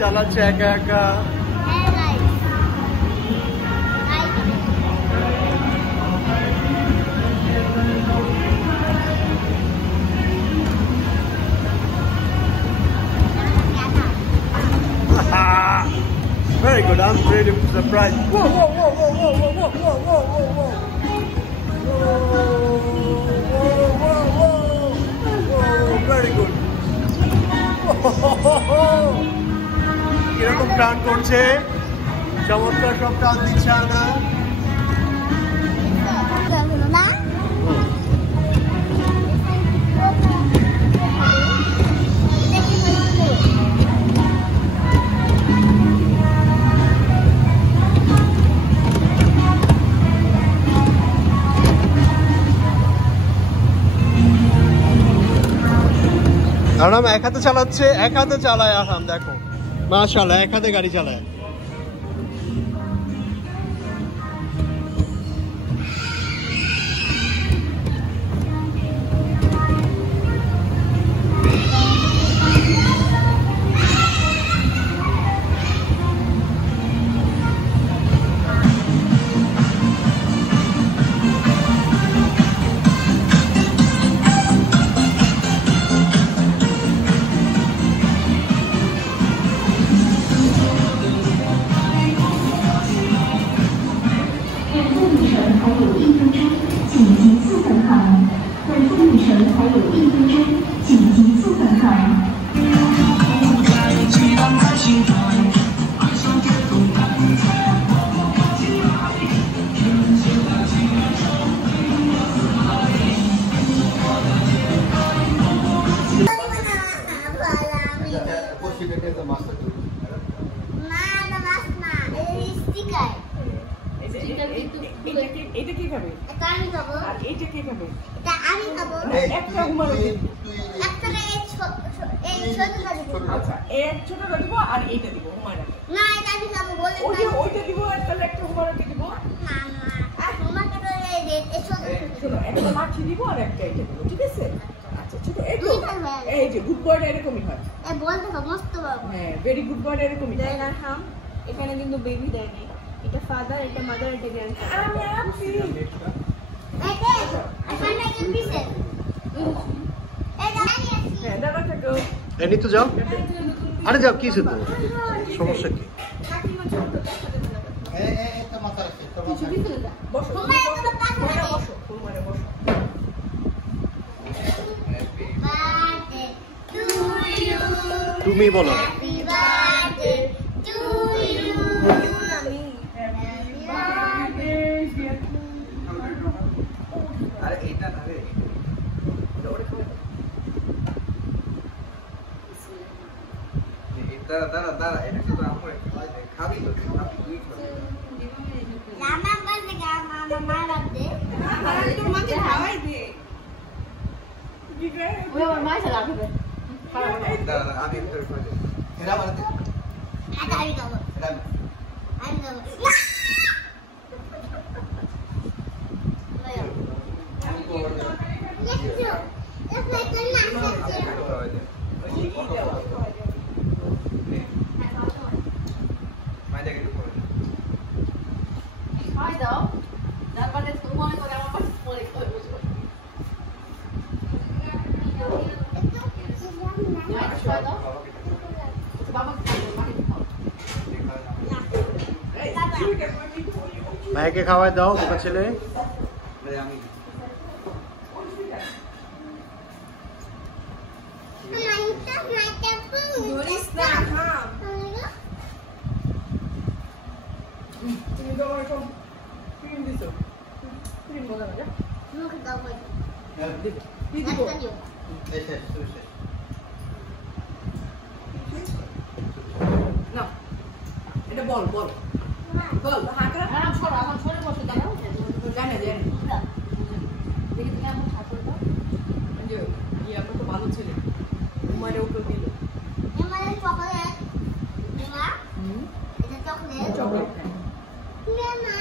চালাচ্ছে একা একা। Very good. I'm really surprised. Whoa, whoa, whoa, whoa, whoa, whoa, whoa, whoa, whoa, whoa, whoa. Very good. কিরকম টান করছে, চমৎকার সব টান দিচ্ছে না। আরাম এক হাতে চালাচ্ছে, এক হাতে চালায় আরাম। দেখো মাশাআল্লাহ, এক হাতে গাড়ি চালায়। এখানে কিন্তু বেবি দেয়নি, এটা ফাদার, এটা মাদার, এটা গ্র্যান্ডফাদার। এনি তো যাও, আরে যাও, কি শুধু সমস্যা কি? তুমি বলো। ভাইকে খাওয়াই দাও, বোকা ছেলে। এটা বল বল বল, হাত আরাম ছড়া, আমার ছড়ে বসে দাও। জানে জানে দেখি তুমি আমার হাত করো। যে ইয়া কত ভালো ছেলে, উমারে উপরে দিল। এমারে চকলেট এমা, এটা চকলেট চকলেট মেমা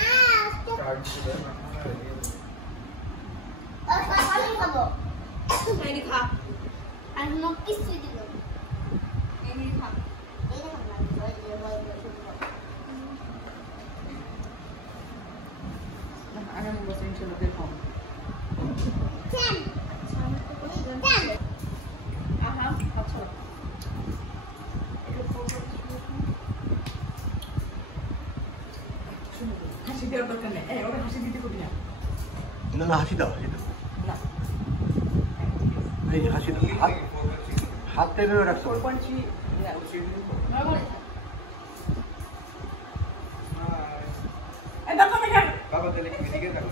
আমি খাবো। এই খা আর নো কিছু দিল, এই খা, এই খা। লোকের কম আহা আচ্ছা হাসি দেওয়ার দরকার নেই ওরা হাসি দিতে করি না না হাসি দাও না এই যে হাসি দাও হাত টেনে রাখছো 4.3 বাবা তাহলে এদিকে থাকো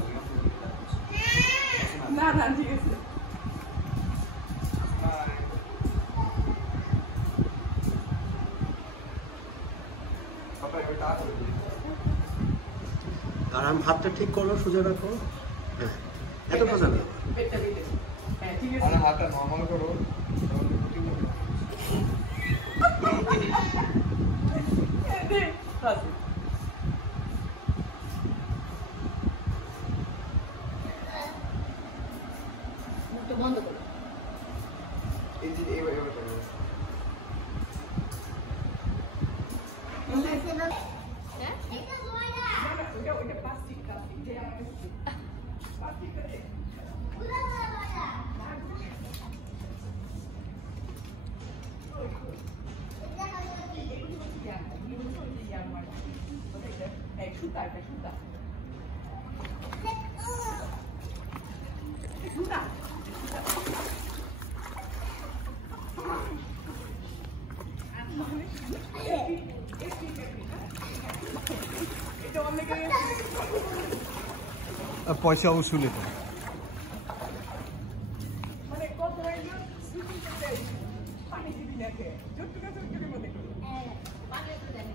না না ঠিক আছে আর আমি হাতটা ঠিক করো সোজা রাখো এত সোজা না পেটটা পেটে হ্যাঁ ঠিক আছে আর হাতটা নরমাল করো মুখটা বন্ধ করো এই যে এবার করো ওইটা প্লাস্টিক যে আমাকে প্লাস্টিক করে পয়সা উসুলে তো মানে কত পানি দিবি না কে যতটুকু মনে করি পানি তো জানি